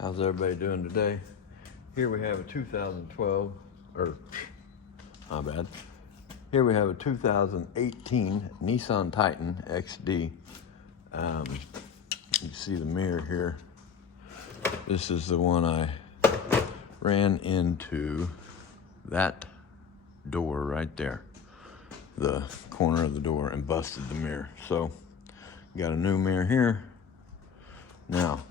How's everybody doing today? Here we have a 2012, or my bad. Here we have a 2018 Nissan Titan XD. You see the mirror here. This is the one I ran into that door right there, the corner of the door, and busted the mirror. So got a new mirror here now.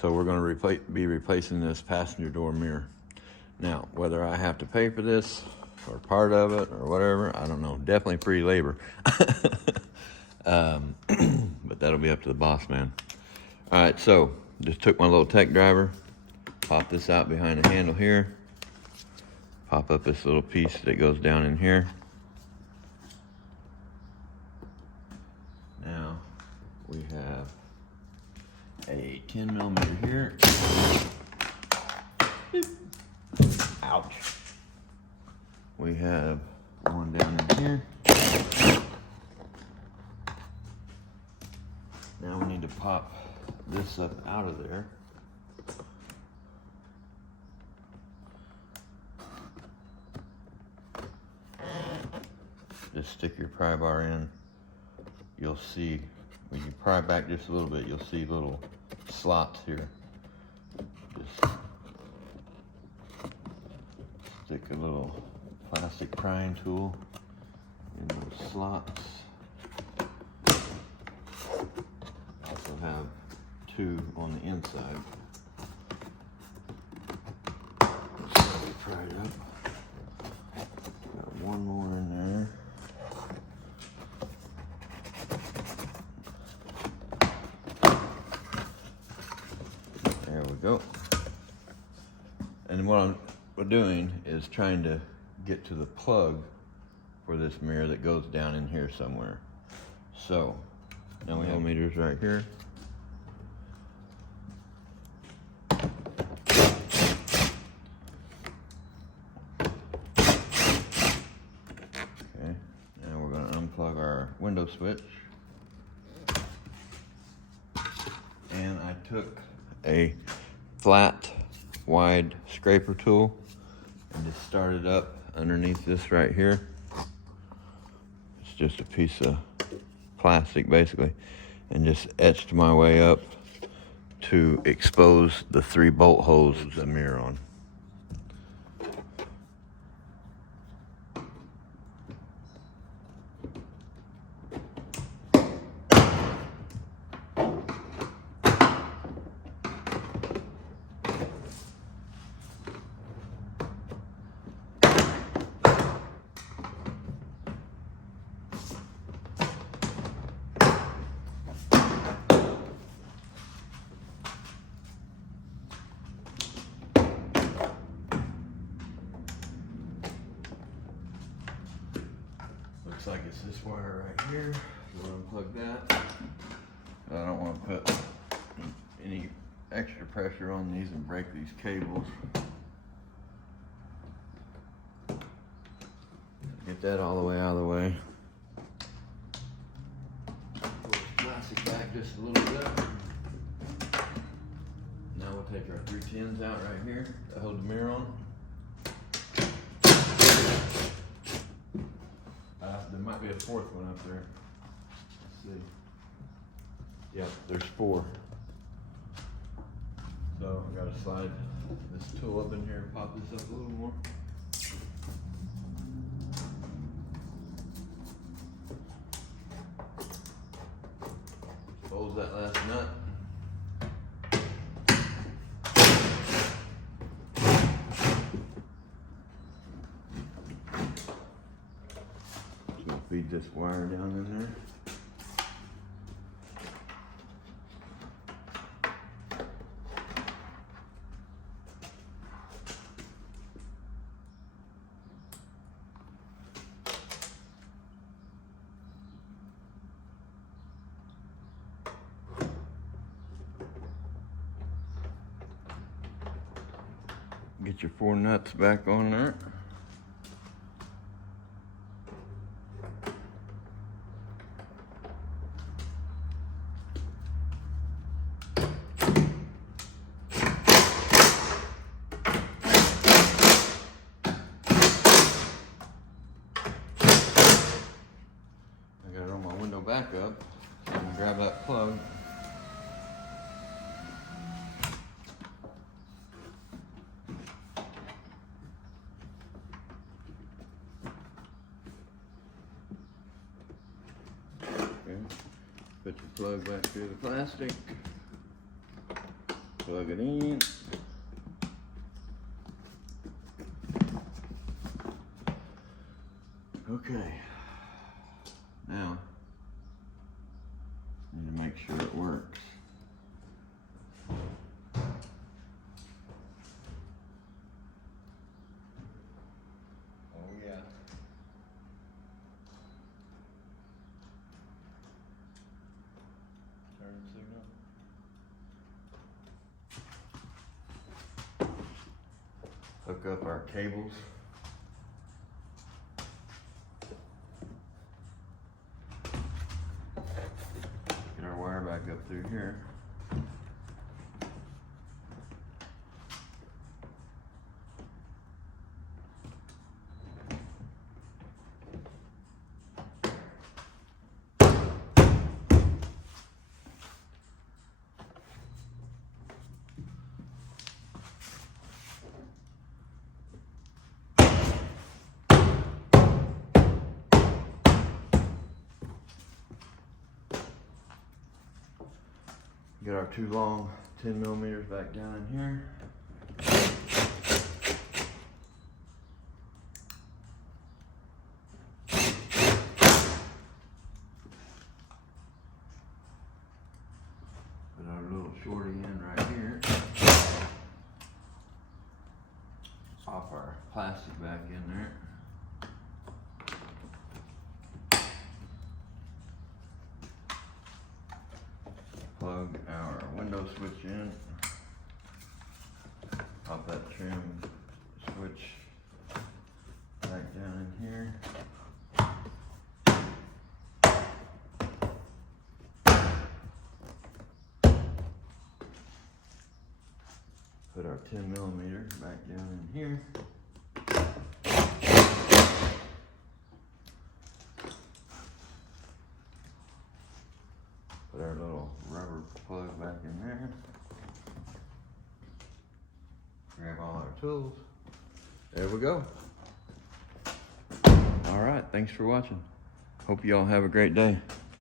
So we're going to be replacing this passenger door mirror. Now, whether I have to pay for this or part of it or whatever, I don't know. Definitely free labor. But that'll be up to the boss man. All right, so just took my little tech driver, pop this out behind the handle here, pop up this little piece that goes down in here. Now we have a 10 millimeter here. Ouch. We have one down in here. Now we need to pop this up out of there. Just stick your pry bar in. You'll see, when you pry back just a little bit, you'll see little slots here. Just stick a little plastic prying tool in those slots. Also have two on the inside. So we pry it up. Got one more in there. There we go. And what we're doing is trying to get to the plug for this mirror that goes down in here somewhere. So now we have meters right here. Okay, now we're going to unplug our window switch. And I took a flat, wide scraper tool and just started up underneath this right here. It's just a piece of plastic basically, and just etched my way up to expose the 3 bolt holes the mirror on. Looks like it's this wire right here. We'll unplug that. I don't want to put any extra pressure on these and break these cables. Get that all the way out of the way. Pull this plastic back just a little bit. Now we'll take our 310s out right here to hold the mirror on. There might be a 4th one up there. Let's see. Yeah, there's 4. So I gotta slide this tool up in here and pop this up a little more. Expose that last nut. Feed this wire down in there. Get your 4 nuts back on there. back up so you can grab that plug. Okay. Put your plug back through the plastic. Plug it in. Okay. Now, need to make sure it works. Oh yeah. Turn signal. Hook up our cables. Get our wire back up through here. Get our two long 10 millimeters back down in here. Put our little shorty in right here. Pop our plastic back in there. Plug our window switch in. Pop that trim switch back down in here. Put our 10 millimeter back down in here. Put our little rubber plug back in there. Grab all our tools. There we go. All right, thanks for watching. Hope you all have a great day.